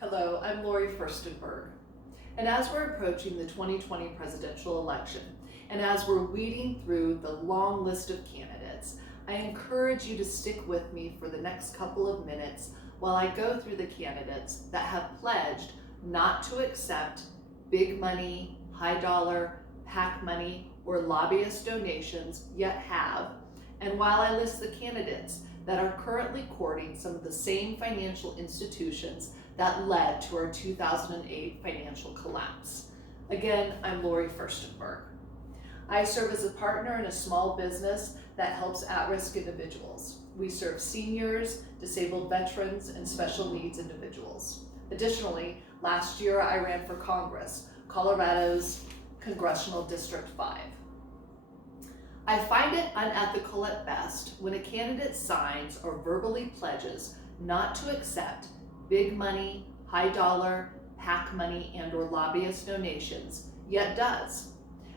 Hello, I'm Furstenberg. And as we're approaching the 2020 presidential election, and as we're weeding through the long list of candidates, I encourage you to stick with me for the next couple of minutes while I go through the candidates that have pledged not to accept big money, high dollar, PAC money, or lobbyist donations, yet have, and while I list the candidates that are currently courting some of the same financial institutions that led to our 2008 financial collapse. Again, I'm Furstenberg. I serve as a partner in a small business that helps at-risk individuals. We serve seniors, disabled veterans, and special needs individuals. Additionally, last year I ran for Congress, Colorado's Congressional District 5. I find it unethical at best when a candidate signs or verbally pledges not to accept big money, high dollar, PAC money, and/or lobbyist donations, yet does.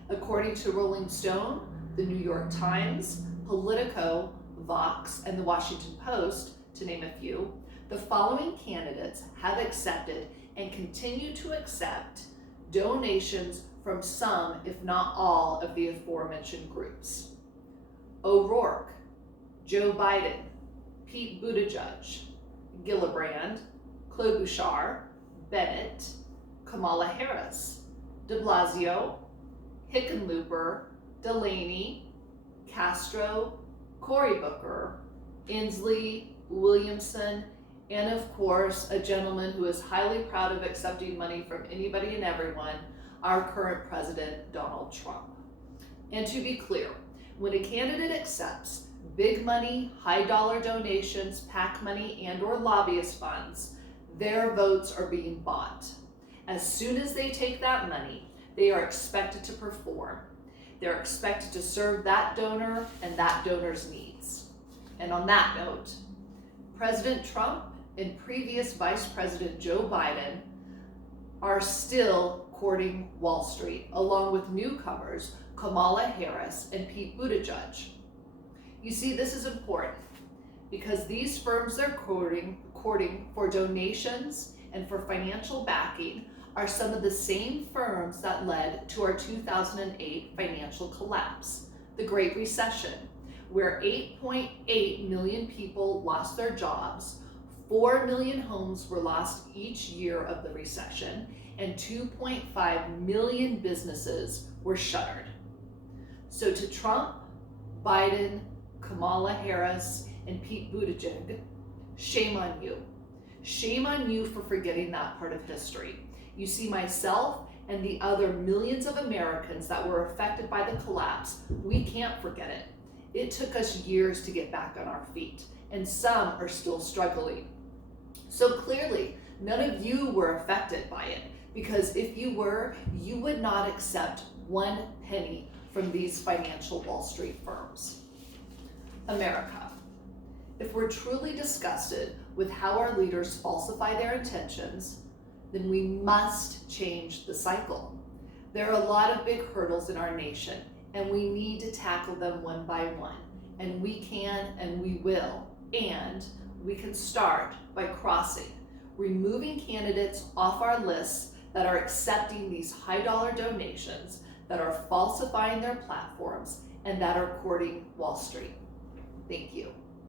According to Rolling Stone, the New York Times, Politico, Vox, and the Washington Post, to name a few, the following candidates have accepted and continue to accept donations from some, if not all, of the aforementioned groups: O'Rourke, Joe Biden, Pete Buttigieg, Gillibrand, Klobuchar, Bennett, Kamala Harris, de Blasio, Hickenlooper, Delaney, Castro, Cory Booker, Inslee, Williamson, and of course, a gentleman who is highly proud of accepting money from anybody and everyone, our current president, Donald Trump. And to be clear, when a candidate accepts big money, high dollar donations, PAC money, and/or lobbyist funds, their votes are being bought. As soon as they take that money, they are expected to perform. They're expected to serve that donor and that donor's needs. And on that note, President Trump and previous Vice President Joe Biden are still courting Wall Street, along with newcomers Kamala Harris and Pete Buttigieg. You see, this is important because these firms they're courting for donations and for financial backing are some of the same firms that led to our 2008 financial collapse, the Great Recession, where 8.8 million people lost their jobs, 4 million homes were lost each year of the recession, and 2.5 million businesses were shuttered. So to Trump, Biden, Kamala Harris, and Pete Buttigieg, shame on you. Shame on you for forgetting that part of history. You see, myself and the other millions of Americans that were affected by the collapse, we can't forget it. It took us years to get back on our feet, and some are still struggling. So clearly, none of you were affected by it, because if you were, you would not accept 1 penny from these financial Wall Street firms. America. If we're truly disgusted with how our leaders falsify their intentions, then we must change the cycle. There are a lot of big hurdles in our nation, and we need to tackle them one by one. And we can and we will. And we can start by removing candidates off our lists that are accepting these high dollar donations, that are falsifying their platforms, and that are courting Wall Street. Thank you.